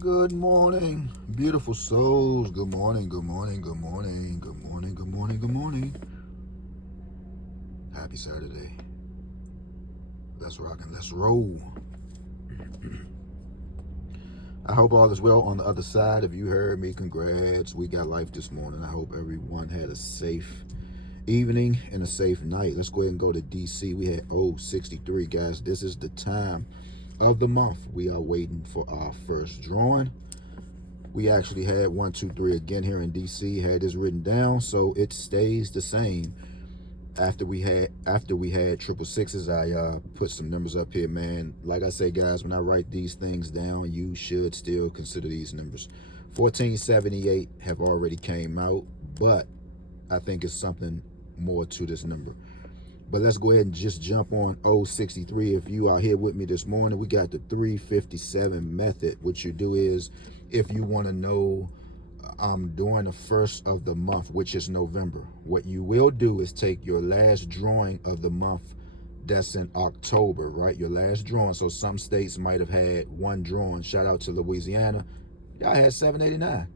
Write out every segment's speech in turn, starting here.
Good morning, beautiful souls. Good morning, good morning, good morning, good morning, good morning, good morning. Happy Saturday. Let's rock and let's roll. I hope all is well on the other side. If you heard me, congrats. We got life this morning. I hope everyone had a safe evening and a safe night. Let's go ahead and go to DC. We had 63, guys. This is the time of the month. We are waiting for our first drawing. We actually had 1, 2, 3 again here in DC. Had this written down, so it stays the same. After we had triple sixes, I put some numbers up here, man. Like I say, guys, when I write these things down, you should still consider these numbers. 1478 have already came out, but I think it's something more to this number. But let's go ahead and just jump on 63. If you are here with me this morning, we got the 357 method. What you do is, if you want to know during the first of the month, which is November, what you will do is take your last drawing of the month that's in October, right? Your last drawing. So some states might have had one drawing. Shout out to Louisiana. Y'all had 789.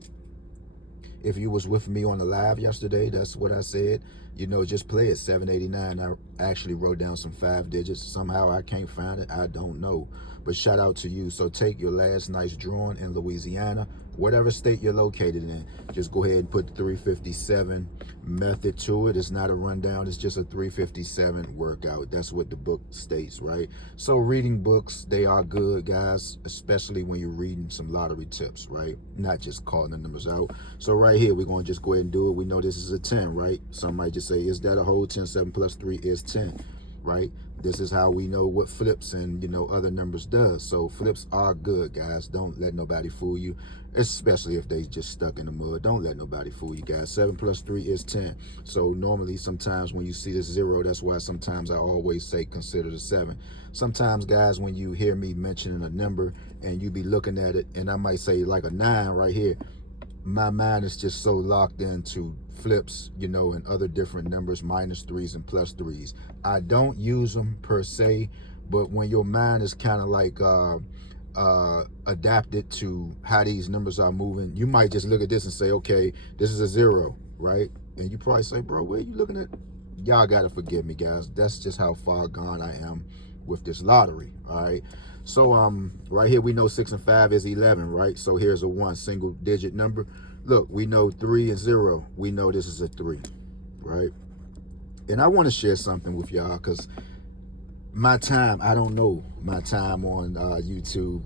If you was with me on the live yesterday, that's what I said. You know, just play it, 789. I actually wrote down some 5 digits. Somehow I can't find it. I don't know. But shout out to you. So take your last night's drawing in Louisiana, whatever state you're located in. Just go ahead and put the 357 method to it. It's not a rundown. It's just a 357 workout. That's what the book states, right? So reading books, they are good, guys, especially when you're reading some lottery tips, right? Not just calling the numbers out. So right here, we're going to just go ahead and do it. We know this is a 10, right? Some might just say, is that a whole 10? 7 plus 3 is 10, right? This is how we know what flips and, you know, other numbers does. So flips are good, guys. Don't let nobody fool you, especially if they just stuck in the mud. Don't let nobody fool you, guys. 7 plus 3 is 10. So normally, sometimes when you see this 0, that's why sometimes I always say consider the 7. Sometimes, guys, when you hear me mentioning a number and you be looking at it, and I might say like a 9 right here, my mind is just so locked into flips, you know, and other different numbers, minus 3s and plus 3s. I don't use them per se, but when your mind is kind of like adapted to how these numbers are moving, you might just look at this and say, okay, this is a 0, right? And you probably say, bro, where are you looking at? Y'all gotta forgive me, guys. That's just how far gone I am with this lottery, all right? So right here we know 6 and 5 is 11, right? So here's a 1, single digit number. Look, we know 3 and 0. We know this is a 3, right? And I want to share something with y'all, because my time, I don't know, my time on YouTube,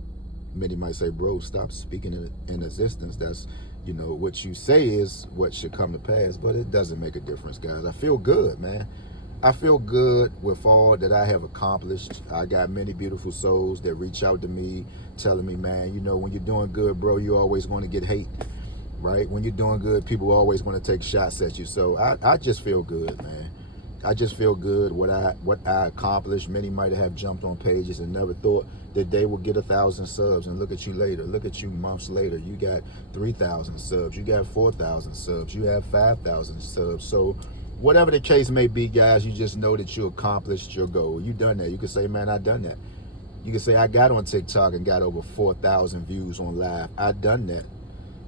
many might say, bro, stop speaking in existence. That's, you know, what you say is what should come to pass, but it doesn't make a difference, guys. I feel good, man. I feel good with all that I have accomplished. I got many beautiful souls that reach out to me telling me, man, you know, when you're doing good, bro, you're always going to get hate, right? When you're doing good, people always want to take shots at you. So I just feel good, man. I just feel good what I accomplished. Many might have jumped on pages and never thought that they would get 1,000 subs. And look at you later. Look at you months later. You got 3,000 subs. You got 4,000 subs. You have 5,000 subs. So whatever the case may be, guys, you just know that you accomplished your goal. You done that. You can say, man, I done that. You can say, I got on TikTok and got over 4,000 views on live. I done that,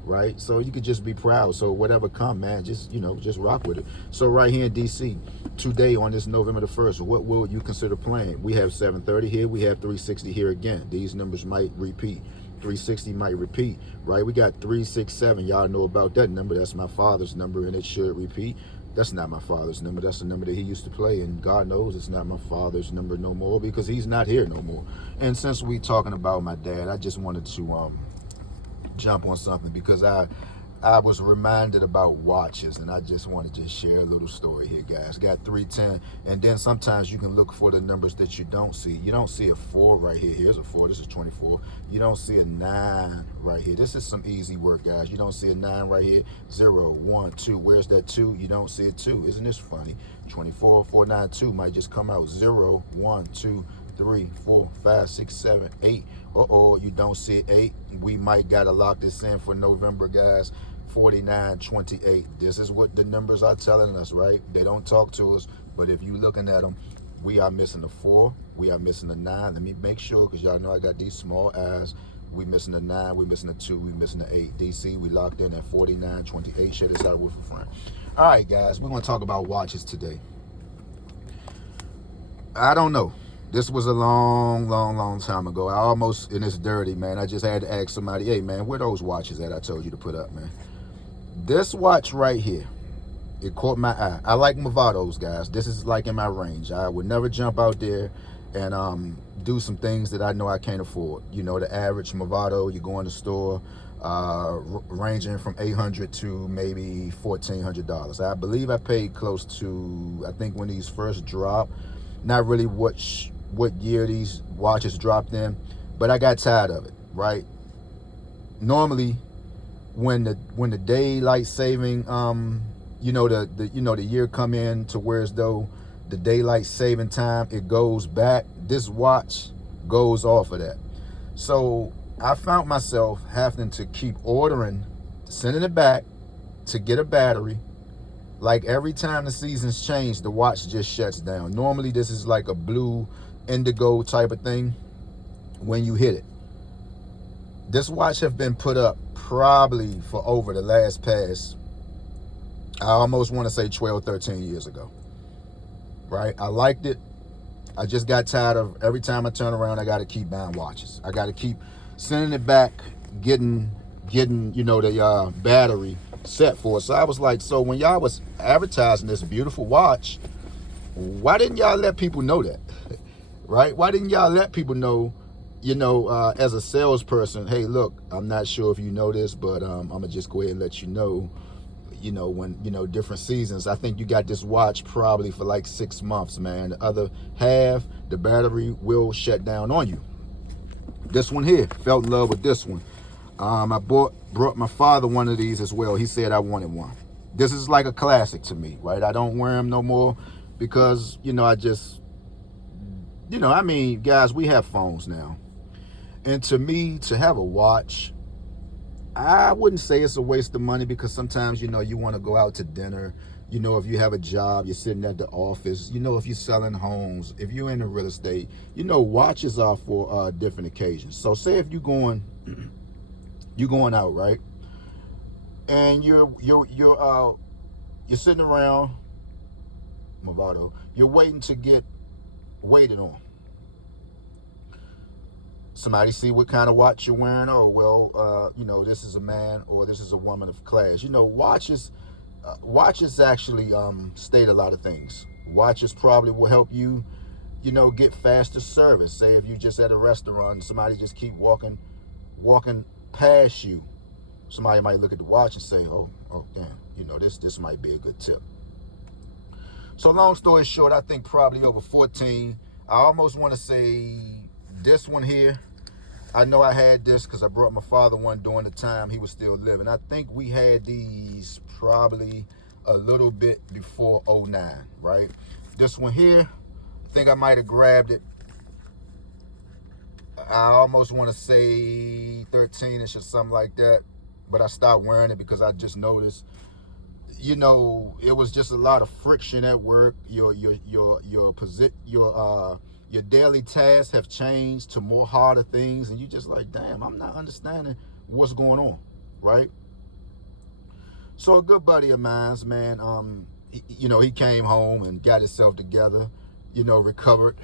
right? So you could just be proud. So whatever come, man, just, you know, just rock with it. So right here in DC, today on this November the 1st, what will you consider playing? We have 730 here. We have 360 here again. These numbers might repeat. 360 might repeat, right? We got 367. Y'all know about that number. That's my father's number, and it should repeat. That's not my father's number. That's the number that he used to play, and God knows it's not my father's number no more, because he's not here no more. And since we talking about my dad, I just wanted to jump on something, because I was reminded about watches, and I just wanted to share a little story here, guys. Got 310, and then sometimes you can look for the numbers that you don't see. You don't see a 4 right here. Here's a 4. This is 24. You don't see a 9 right here. This is some easy work, guys. You don't see a 9 right here. 0, 1, 2. Where's that 2? You don't see a 2. Isn't this funny? 24, 492 might just come out. 0, 1, 2, 3, 4, 5, 6, 7, 8. Uh-oh, you don't see 8. We might gotta lock this in for November, guys. 4928. This is what the numbers are telling us, right? They don't talk to us, but if you looking at them, we are missing a 4. We are missing a 9. Let me make sure, because y'all know I got these small eyes. We missing a 9, we missing a 2, we missing a 8. DC, we locked in at 49.28. Share this out with a friend. All right, guys, we're going to talk about watches today. I don't know. This was a long time ago. I almost, and it's dirty, man. I just had to ask somebody, hey, man, where those watches that I told you to put up, man? This watch right here, it caught my eye. I like Movados, guys. This is like in my range. I would never jump out there and do some things that I know I can't afford. You know, the average Movado, you go in the store, ranging from $800 to maybe $1,400. I believe I paid close to, I think when these first dropped, not really what year these watches dropped in, but I got tired of it, right? Normally, when the daylight saving, the year come in to where as though the daylight saving time, it goes back. This watch goes off of that. So I found myself having to keep ordering, sending it back to get a battery. Like every time the seasons change, the watch just shuts down. Normally this is like a blue indigo type of thing when you hit it. This watch have been put up probably for over the last past, I almost want to say 12, 13 years ago. Right? I liked it. I just got tired of every time I turn around, I got to keep buying watches. I got to keep sending it back, getting the battery set for it. So I was like, so when y'all was advertising this beautiful watch, why didn't y'all let people know that? Right? Why didn't y'all let people know, as a salesperson, hey, look, I'm not sure if you know this, but I'm going to just go ahead and let you know, when, different seasons. I think you got this watch probably for like 6 months, man. The other half, the battery will shut down on you. This one here, fell in love with this one. I brought my father one of these as well. He said I wanted one. This is like a classic to me, right? I don't wear them no more because, I just, guys, we have phones now. And to me, to have a watch, I wouldn't say it's a waste of money because sometimes, you want to go out to dinner. If you have a job, you're sitting at the office, if you're selling homes, if you're in the real estate, watches are for different occasions. So say if you're going out, right? And you're sitting around, Movado, you're waiting to get waited on. Somebody see what kind of watch you're wearing. Oh, well, this is a man or this is a woman of class. Watches actually state a lot of things. Watches probably will help you, get faster service. Say if you're just at a restaurant and somebody just keep walking past you, somebody might look at the watch and say, oh damn, this might be a good tip. So long story short, I think probably over 14. I almost want to say this one here. I know I had this because I brought my father one during the time he was still living. I think we had these probably a little bit before 09, right? This one here, I think I might have grabbed it. I almost want to say 13ish or something like that, but I stopped wearing it because I just noticed, it was just a lot of friction at work. Your daily tasks have changed to more harder things, and you just like, damn, I'm not understanding what's going on, right? So a good buddy of mine's, man, he came home and got himself together, recovered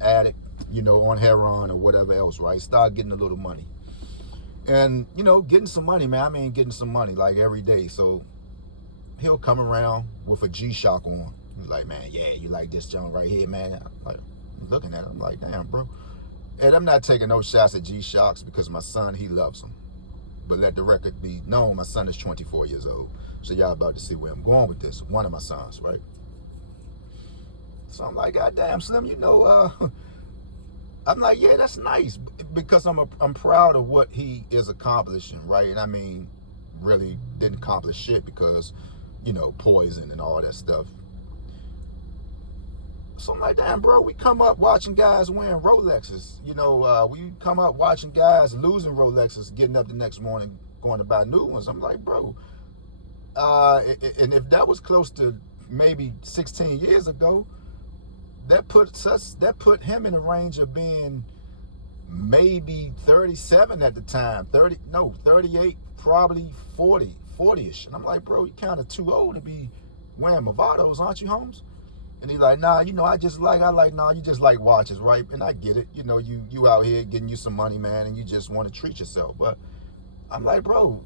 addict, on heroin or whatever else, right? Started getting a little money. And, getting some money, man, getting some money like every day. So he'll come around with a G-Shock on. He's like, man, yeah, you like this junk right here, man? I'm looking at it, I'm like, damn, bro. And I'm not taking no shots at G-Shocks because my son, he loves them. But let the record be known, my son is 24 years old. So y'all about to see where I'm going with this. One of my sons, right? So I'm like, God damn, Slim, I'm like, yeah, that's nice. Because I'm proud of what he is accomplishing, right? And really didn't accomplish shit because, poison and all that stuff. So I'm like, damn, bro, we come up watching guys wearing Rolexes. We come up watching guys losing Rolexes, getting up the next morning, going to buy new ones. I'm like, bro, and if that was close to maybe 16 years ago, that put him in a range of being maybe 37 at the time, 38, probably 40-ish. And I'm like, bro, you kind of too old to be wearing Movados, aren't you, Holmes? And he's like, nah, nah, you just like watches, right? And I get it. You out here getting you some money, man, and you just want to treat yourself. But I'm like, bro,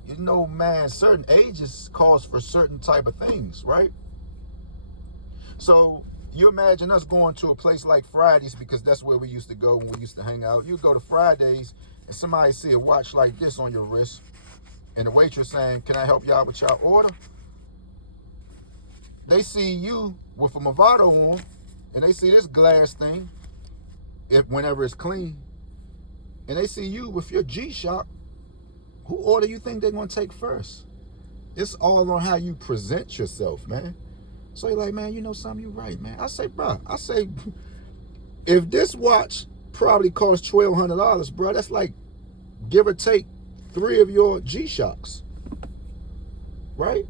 man, certain ages calls for certain type of things, right? So you imagine us going to a place like Fridays, because that's where we used to go when we used to hang out. You go to Fridays and somebody see a watch like this on your wrist, and the waitress saying, can I help y'all with y'all order? They see you with a Movado on, and they see this glass thing, whenever it's clean, and they see you with your G-Shock. Who order you think they're going to take first? It's all on how you present yourself, man. So you're like, man, you know something? You're right, man. I say, bro, if this watch probably costs $1,200, bro, that's like, give or take, 3 of your G-Shocks, right?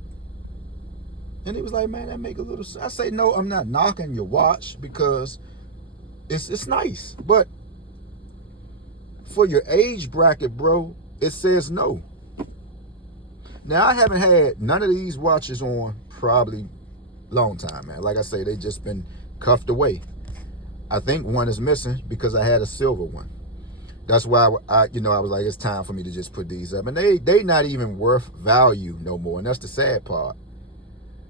And he was like, man, that make a little sense. I say, no, I'm not knocking your watch, because it's nice. But for your age bracket, bro, it says no. Now, I haven't had none of these watches on probably long time, man. Like I say, they just been cuffed away. I think one is missing because I had a silver one. That's why I was like, it's time for me to just put these up. And they not even worth value no more. And that's the sad part.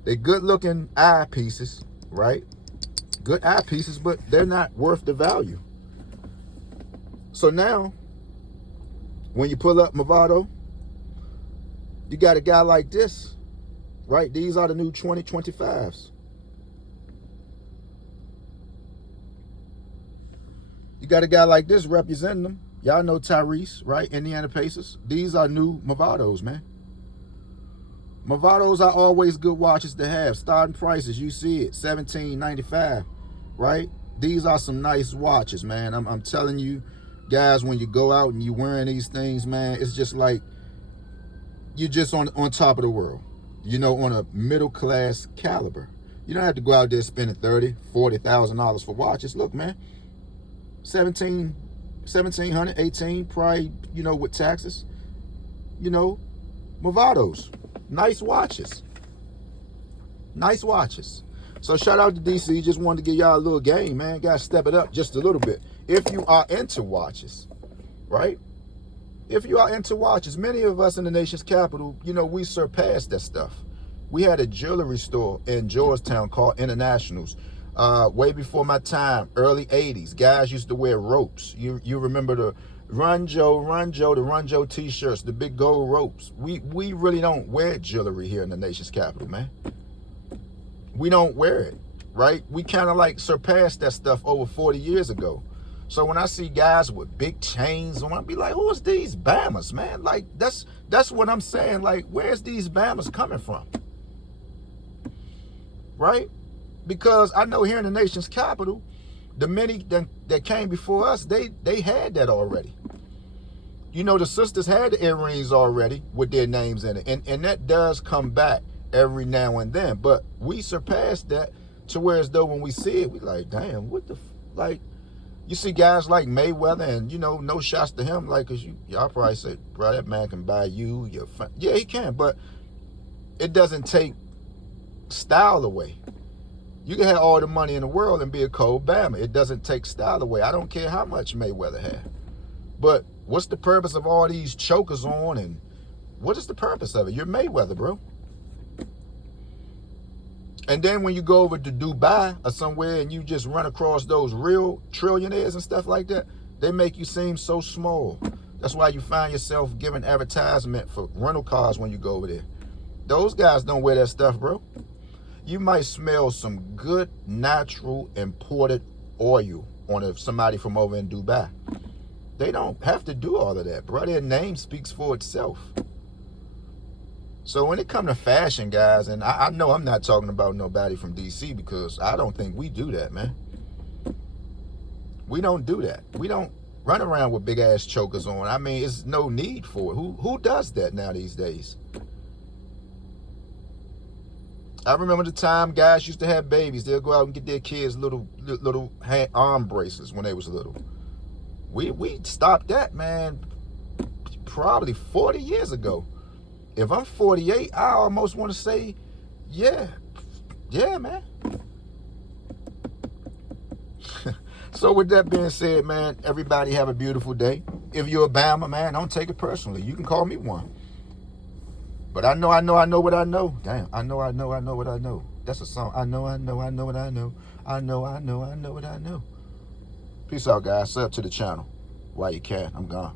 They good looking eye pieces, right? Good eye pieces, but they're not worth the value. So now, when you pull up Movado, you got a guy like this, right? These are the new 2025s. You got a guy like this representing them. Y'all know Tyrese, right? Indiana Pacers. These are new Movados, man. Movados are always good watches to have. Starting prices, you see it, $17.95, right? These are some nice watches, man. I'm telling you, guys, when you go out and you're wearing these things, man, it's just like you're just on top of the world, on a middle class caliber. You don't have to go out there spending $30,000, $40,000 for watches. Look, man, 1700, 18, probably, with taxes, Movados, nice watches. Nice watches. So shout out to DC. Just wanted to give y'all a little game, man. Got to step it up just a little bit. If you are into watches, right? If you are into watches, many of us in the nation's capital, we surpassed that stuff. We had a jewelry store in Georgetown called Internationals. Way before my time, early 80s. Guys used to wear ropes. You remember the Run Joe t-shirts, the big gold ropes. We really don't wear jewelry here in the nation's capital, man. We don't wear it, right? We kind of like surpassed that stuff over 40 years ago. So when I see guys with big chains on, I'll be like, who is these Bamas, man? Like, that's what I'm saying. Like, where's these Bamas coming from? Right? Because I know here in the nation's capital, the many that came before us, they had that already. The sisters had the earrings already with their names in it. And that does come back every now and then. But we surpassed that to where as though when we see it, we like, damn, what the, like, you see guys like Mayweather and, no shots to him, like, cause y'all probably say, bro, that man can buy you, your friend. Yeah, he can, but it doesn't take style away. You can have all the money in the world and be a cold Bama. It doesn't take style away. I don't care how much Mayweather had. But what's the purpose of all these chokers on, and what is the purpose of it? You're Mayweather, bro. And then when you go over to Dubai or somewhere and you just run across those real trillionaires and stuff like that, they make you seem so small. That's why you find yourself giving advertisement for rental cars when you go over there. Those guys don't wear that stuff, bro. You might smell some good natural imported oil on somebody from over in Dubai. They don't have to do all of that, bro. Their name speaks for itself. So when it comes to fashion, guys, and I know I'm not talking about nobody from DC, because I don't think we do that, man. We don't do that. We don't run around with big ass chokers on. I mean, it's no need for it. Who does that now these days? I remember the time guys used to have babies. They'll go out and get their kids little arm bracelets when they was little. We stopped that, man, probably 40 years ago. If I'm 48, I almost want to say, yeah, man. So with that being said, man, everybody have a beautiful day. If you're a Bama, man, don't take it personally. You can call me one. But I know what I know. Damn, I know what I know. That's a song. I know what I know. I know what I know. Peace out, guys. Sub to the channel while you can. I'm gone.